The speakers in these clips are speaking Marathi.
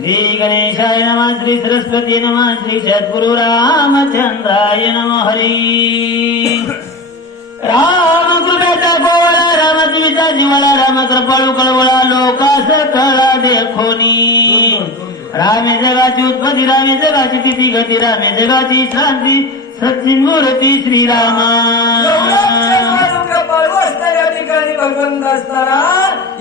श्री गणेशाय नमः, श्री सरस्वती नमः, श्री सद्गुरु रामचंद्राय नमः. हरी राम कृपेचा गोळा, राम तुझा जीवाला, राम कृपाळू कळवळा, लोकास कळा देखोनी. रामे जगाची उत्पत्ती, रामे जगाची किती गती, रामे जगाची शांती, सचिन मूर्ती श्रीरामा. या ठिकाणी भगवंत असताना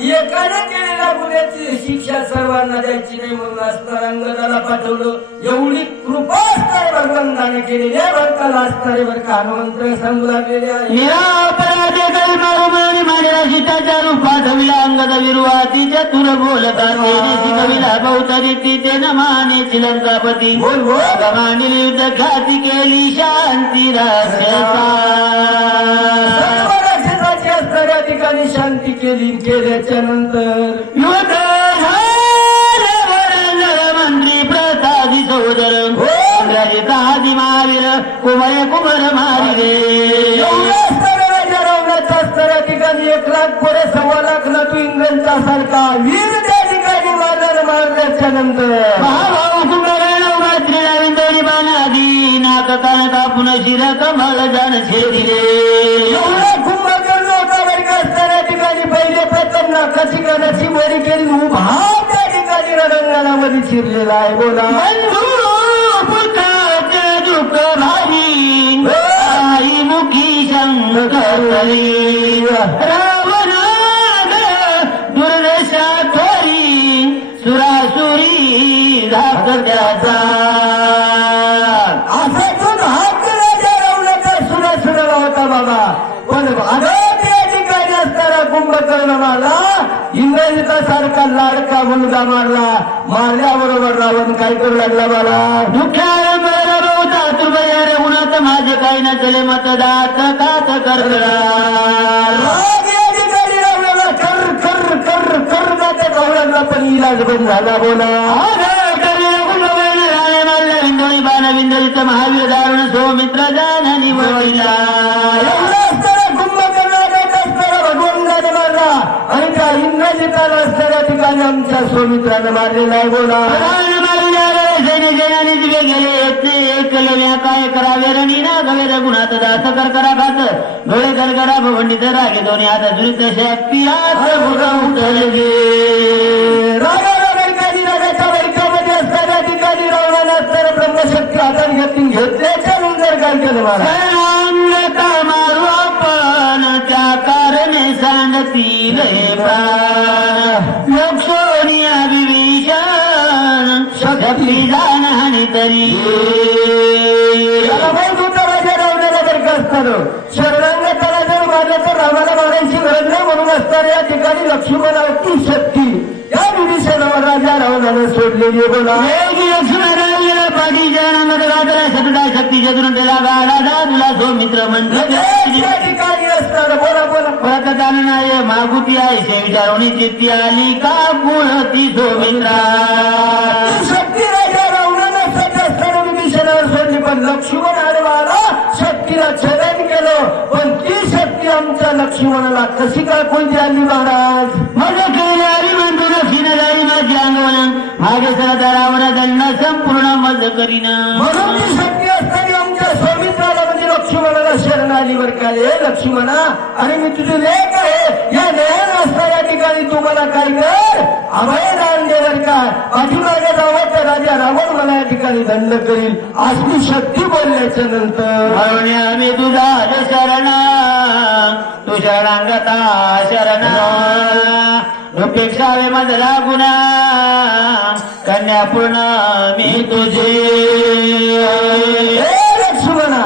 एकाने केलेल्या गुन्ह्याची शिक्षा सर्वांना द्यायची नाही म्हणून असताना अंगदाला पाठवलं. एवढी कृपा असताना भगवंताने केलेली आहे. भक्ताला असणारे बरं का हनुमंत सांगू लागलेले आहे. निरापराधे काही मारुमानी मांडला सीताच्या रूपात हविला अंगद विरुवा तिच्या तुर बोलता तेने शिकविला बहुतरी तिथे न माने श्रीलंकापती गमानील युद्ध ख्याती केली शांती राष्ट्राचा. असणाऱ्या ठिकाणी शांती केली. केल्याच्या नंतर युद्ध मंत्री प्रसादी सहोदर इंद्रजित आदि महावीर कुमार कुमार मारिले. राजा रावणाच्या असणाऱ्या ठिकाणी 1 लाख पुढे 1.25 लाख ना तू इंग्रजचा सारखा वीर त्या ठिकाणी मारल्याच्या नंतर महाभाऊ कुंभकर्ण मात्री रवींद्री बाणादी नाक कान कापून शिर कमळ जाण छेदिले. कुंभकर्ण होता बरं का असणाऱ्या ठिकाणी पहिले प्रथम नाकाची कानाची मोडी केली. उभा त्या ठिकाणी रणांगणामध्ये शिरलेला आहे. बोला बंधू पुत्राचे दुःख भारी आई मुखी शंकरी रावण दुर्दशा थोरी सुरासुरी धाकट्याचा. असा तो हात राजा रावणाचा सुरासुराला होता बाबा. पण त्या ठिकाणी असताना कुंभकर्ण मारला. इंद्रजिता सारखा लाडका मुलगा मारला. मारल्याबरोबर रावण काय करू लागला मला दुःखाला मला बहुता तुर्बया रे उन्हात माझे काही न चले मतदात कात करकरा. कर कर कर कर जाते गवळ्यांना पण इलाज बंद झाला. बोला विंदोळी बाण विंदोळीच महावीर दारुण सौमित्र जाननी वळीला. भगवंताने मारला आणि त्या इंद्रजिताला असणाऱ्या ठिकाणी आमच्या सौमित्रानं मारलेला आहे. बोला सैन्य जैनाने दिवे गेले एकलव्या काय करावे रणी ना गवे रघुनाथ दास कर करा खात डोळे कर करा भवंडित रागे दोन्ही हात दुरित शक्ती रागाच्या बैठकामध्ये असणाऱ्या ठिकाणी रावणाला असणाऱ्या ब्रह्मशक्ती हातात घेतल्याच्या नंतर काय केलं मला मारू आपण त्या कारणे सांगतील लोक सोनिया विभीषण शक्ती जाण हानी तरी. राजा रावणाला बरं का असताना शरणांगताला जर मारलं तर रामाला मारायची गरज नाही म्हणून असणाऱ्या या ठिकाणी लक्ष्मणावरती शक्ती या विभीषणावर राजा रावणानं सोडलेली. बोला लक्ष्मणाला पाठी जनामध्ये गाजला सतता शक्ती चतुरतेला गाडा तुला सौमित्र त्या ठिकाणी असणार. बोला बोला परत जाणं आहे मागुती आहे शे विचारवणी चित्ती आली का कुळती सौमित्रा. शक्ती राजा रावणासाठी असताना विभीषणावर सोडली पण लक्ष्मण आले मला शक्तीला छेदन केलं. पण ती शक्ती आमच्या लक्ष्मणाला कशी काय कोणती आली महाराज. मग केली म्हणतो लक्ष्मी जाई माझी अंगवण मागे सरदारावर दंड संपूर्ण मज करीन. म्हणून ती शक्ती असताना आमच्या सौमित्राला म्हणजे लक्ष्मणाला शरण आली बरं का. हे लक्ष्मणा आणि मी तुझे लेख आहे या लेख असणाऱ्या ठिकाणी तुम्हाला काय कर अभय दान दे बरं का. पाठीमागे रावणाचा राजा रावण मला या ठिकाणी दंड करील असली शक्ती बोलल्याच्या नंतर आम्ही तुझा शरणा तू शरणांगता शरणा रुपेक्षावे मधला गुणा कन्या पूर्ण मी तुझे. लक्ष्मणा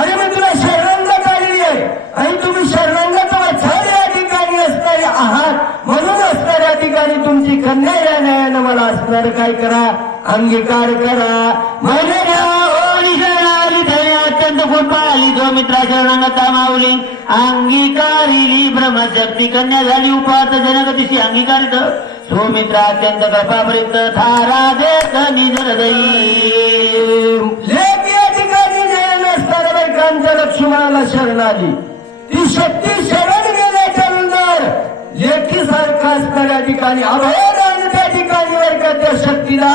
अरे मी तुला शरणांगत आलेली आहे आणि तुम्ही शरणांगत वाचाल या ठिकाणी असणारे आहात म्हणून असणाऱ्या ठिकाणी तुमची कन्या या न्यायानं मला असणार काय करा अंगीकार करा. अत्यंत कृपाली तो मित्रा शरणांगता माऊली अंगीकारिली ब्रह्मशक्ती कन्या झाली उपात जनगतीशी अंगीकारित सुमित्रा अत्यंत कृपाप्रित थारा देत निजरदयी. या ठिकाणी न्यायानं असणाऱ्या बायकांच्या लक्ष्मणाला शरण आली. ती शक्ती शरण गेल्याच्या नंतर लेखी सारखा असणाऱ्या ठिकाणी अभयदान त्या ठिकाणी वर्ग त्या तिला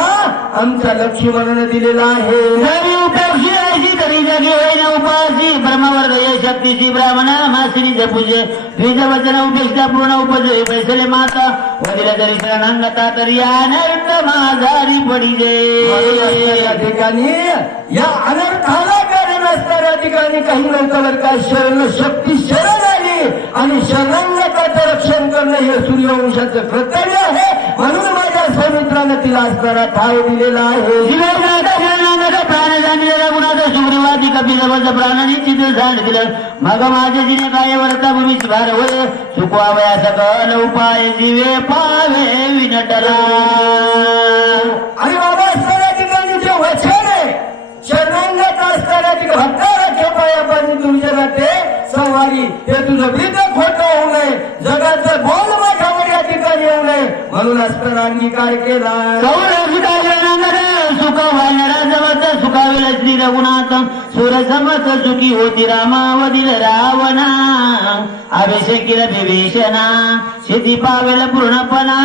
आमच्या लक्ष्मणाने दिलेला आहे. जरी उपाशी अशी तरी जगी होईन उपाशी ब्रह्मवर्ग ये शक्तीची ब्राह्मण मासिनी पूजे द्विज वचन उपेक्षा पूर्ण उपजय पैसले माता वडील जरी शरणांगता तरी अनर्थ माझारी पडिजे. या ठिकाणी या अनर्थाला कारण असणाऱ्या ठिकाणी काही लोकांवर काय शरण शक्ती शरण आली आणि शरणांगताचं रक्षण करणं हे सूर्यवंशाचं कर्तव्य आहे. म्हणून माझ्या सौमित्रानं तिला असणारा ठाव दिलेला आहे. प्राण जाणलेल्या गुणाचा सुग्रीवादी कपिलवच प्राणाने चित्र झाड दिलं मग माझ्या जिने काय वर्ता भूमीच भार होय चुकवावया सकल उपाय जीवे पावे विनटला. आणि बाबा असणाऱ्या ठिकाणी जे वचन आहे शरणांगत असणाऱ्या ठिकाणी भक्ताच्या पायापासून तुमच्या जाते संवारी ते तुझं वृद्ध खोटं होऊ नये जगाचं बोल माझ्यावर या ठिकाणी येऊ नये म्हणून असणारा अंगीकार केला. सुख वाढणारा जवळ सुखावेल श्री रघुनाथ सुरसमत चुकी होती रामावधील रावणा अभिषेक केला विभीषणा शेती पावेल पूर्णपणा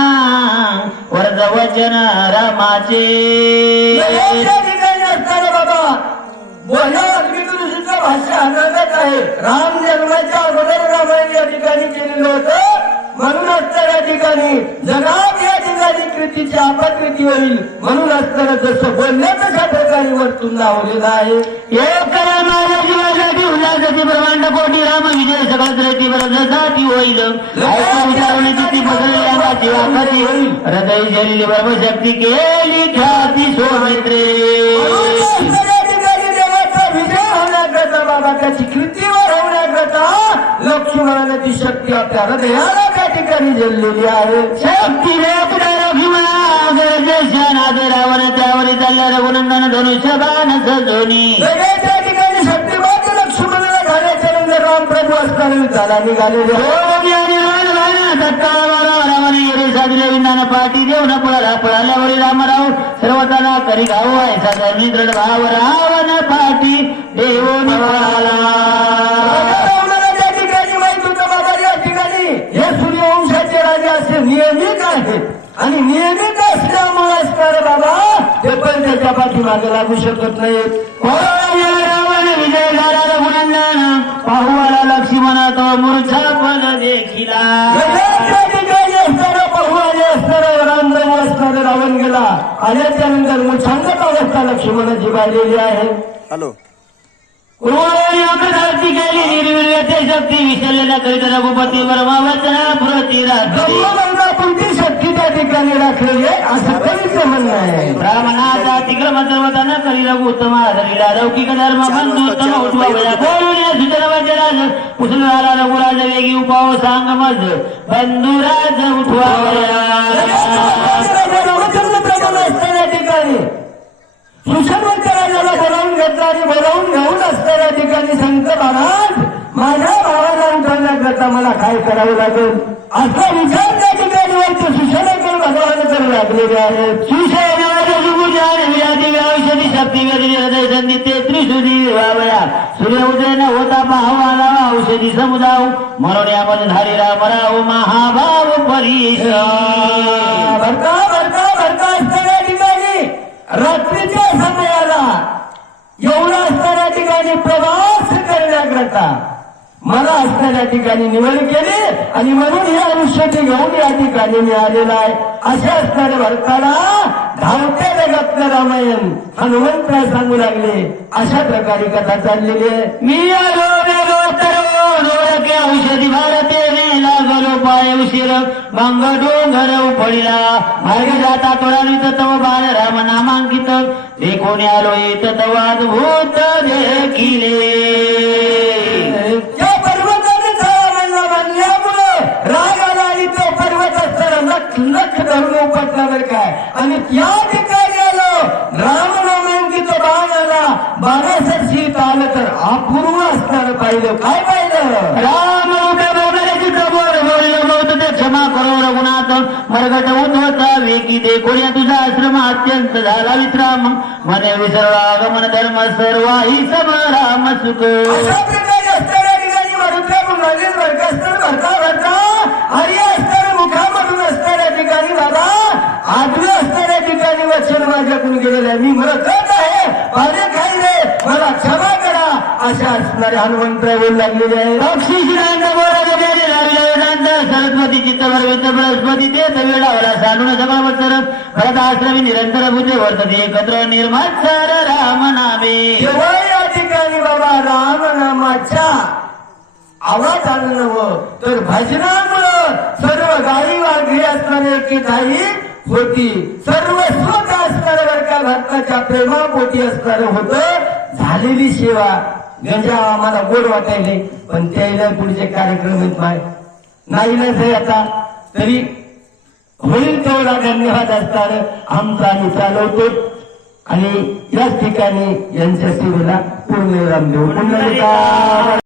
वर्ज वचन रामाचे. बाबा बोला अगदी ऋषीचं भाष्य आनंदात आहे. राम जन्माच्या अगोदर रामायण या ठिकाणी केलेलं होतं म्हणून असतं या ठिकाणी जगात या ठिकाणी कृतीची अपकृती होईल म्हणून असताना जसं बोलण्याचं त्या ठिकाणी वरतून लावलेलं आहे. एक करा माझ्या जीवासाठी उल्हासाची ब्रह्मांड कोटी राम विजय सकळ रेती बरोबरसाठी होईल विचारण्याची ती बदलल्या जीवासाठी होईल हृदय शरीर बरोबर शक्ती केली ख्याती सौमित्रे. बाबा त्याची कृतीवर होण्याकरता लक्ष्मणाने ती शक्ती आपल्या हृदयाला त्या ठिकाणी जळलेली आहे. शक्तीने रावण त्यावर चालल्या रघुनंदन धनुष्यबाण सजोनी त्या ठिकाणी शक्तिमान लक्ष्मणाला झाल्याच्या नंतर राम प्रभू असताना झाला निघालेले रामाने येरे साधले विंदान पाठी देऊन पळाला पळाल्यावर रामराव सर्वताला करी गाव आहे साधारण दृढ भाव रावण पाठी देऊन पळाला. त्या ठिकाणी माहित होतं बाबा या ठिकाणी हे सूर्यवंशाचे राजे असे नियमित आहेत आणि नियमित असल्यामुळे असणार बाबा ते पण त्याच्या पाठीमागे लागू शकत नाहीत. रावण विजय झाला रघुनंदन पाहू आला लक्ष्मण तो मूर्छा फल देखिला. त्या ठिकाणी असणारा पाहू आले असणारा राम असणारा रावण गेला आल्याच्या नंतर मूर्छांगत अवस्था लक्ष्मणाची बाळलेली आहे. हॅलो धरती केली निर्वीर्य शक्ती विसरलेल्या करीत रघुपती वर्मा वचना प्रती कोणती शक्ती त्या ठिकाणी राखलेली आहे असं कधीच म्हणणं आहे. ब्राह्मणाचा अतिक्रम सर्वताना करी रघु उत्तम आदरिला लौकिक धर्म बंधू उत्तम उठवा बोलून सूचना वचराज पुसला रघुराज वेगी उपाव सांग मज बंधुराज उठवा असणाऱ्या ठिकाणी सुशर्वंत राजाला बोलावून घेतला आणि बोलावून घेऊन असणाऱ्या ठिकाणी संत महाराज माझ्या भावाला उठवण्याकरता मला काय करावं लागेल असा विचार त्या ठिकाणी वरती सुशर्वकर भगवान करू लागलेले आहेत. औषधी शक्ती वेगळी हृदय संधी ते त्रिशुधी वावया सूर्य उदयन होता पाहवाला औषधी समुदाव म्हणून यामध्ये धारी रामराव महाभाव परीश भरता भरता भरता असणाऱ्या ठिकाणी रात्रीच्या समयाला एवढा असणाऱ्या ठिकाणी प्रवास करण्याकरता मला असणाऱ्या ठिकाणी निवड केली आणि म्हणून हे आयुष्याचे घेऊन या ठिकाणी मी आलेला आहे. अशा असणाऱ्या भरताला धावते जगतलं रामायण हनुमंतराय सांगू लागले अशा प्रकारे कथा चाललेली आहे. मी औषधी भारतेने लागलो पाय उशीर भंग डोंगर उपडिला मार्ग जाता तोडालित तव बाळ राम नामांकित देखून आलो येत तवाद्भूत देखिले. या पर्वताने म्हणला म्हणल्यामुळे राग आला आणि तो पर्वत असताना लख लख धरून उपटल्यावर काय आणि त्या ठिकाणी आलो राम नामांकित बाण आला बाणासाठी आलं तर अपूर्व असणार पाहिलं. काय पाहिलं राम क्षमा करो रघुनाथ मरगट उद्वता वेकी देखोया तुझा आश्रम अत्यंत झाला विश्राम मने विसरला आगमन धर्म सर्वाही सम राम सुख. अशा प्रकारे असणाऱ्या ठिकाणी मरुद्रा मुलाने भरता भरता आर्य असणाऱ्या मुखामधून असणाऱ्या ठिकाणी बाबा आदवी असणाऱ्या ठिकाणी माझ्याकडून गेलेलं आहे, मी मला कळत आहे, माझे काही रे मला क्षमा करा, अशा असणारे हनुमंत बोलू लागलेले आहे. सरस्वती चित्तवर्गत बृहस्पती ते वेळावला साधून सभावत्सर भरत आश्रमी निरंतर भुजे वर्तते एकत्र निर्मात्सर राम नामे. तेव्हा या ठिकाणी बाबा रामनामाच्या आवाज आलं नव्हतं, तर भजनामुळं सर्व गाडी वाघरी असणारे एकी धाई होती, सर्व स्वत असणाऱ्या वर्गा भक्ताच्या प्रेमापोटी असणारं होतं. झालेली सेवा गंजा आम्हाला गोड वाटायले, पण त्याला पुढचे कार्यक्रम येत नाही आहे. आता तरी होईल तेवढा धन्यवाद असणार आमचा आम्ही चालवतो आणि याच ठिकाणी यांच्या सेवेला पूर्ण विराम देऊ. पुन्हा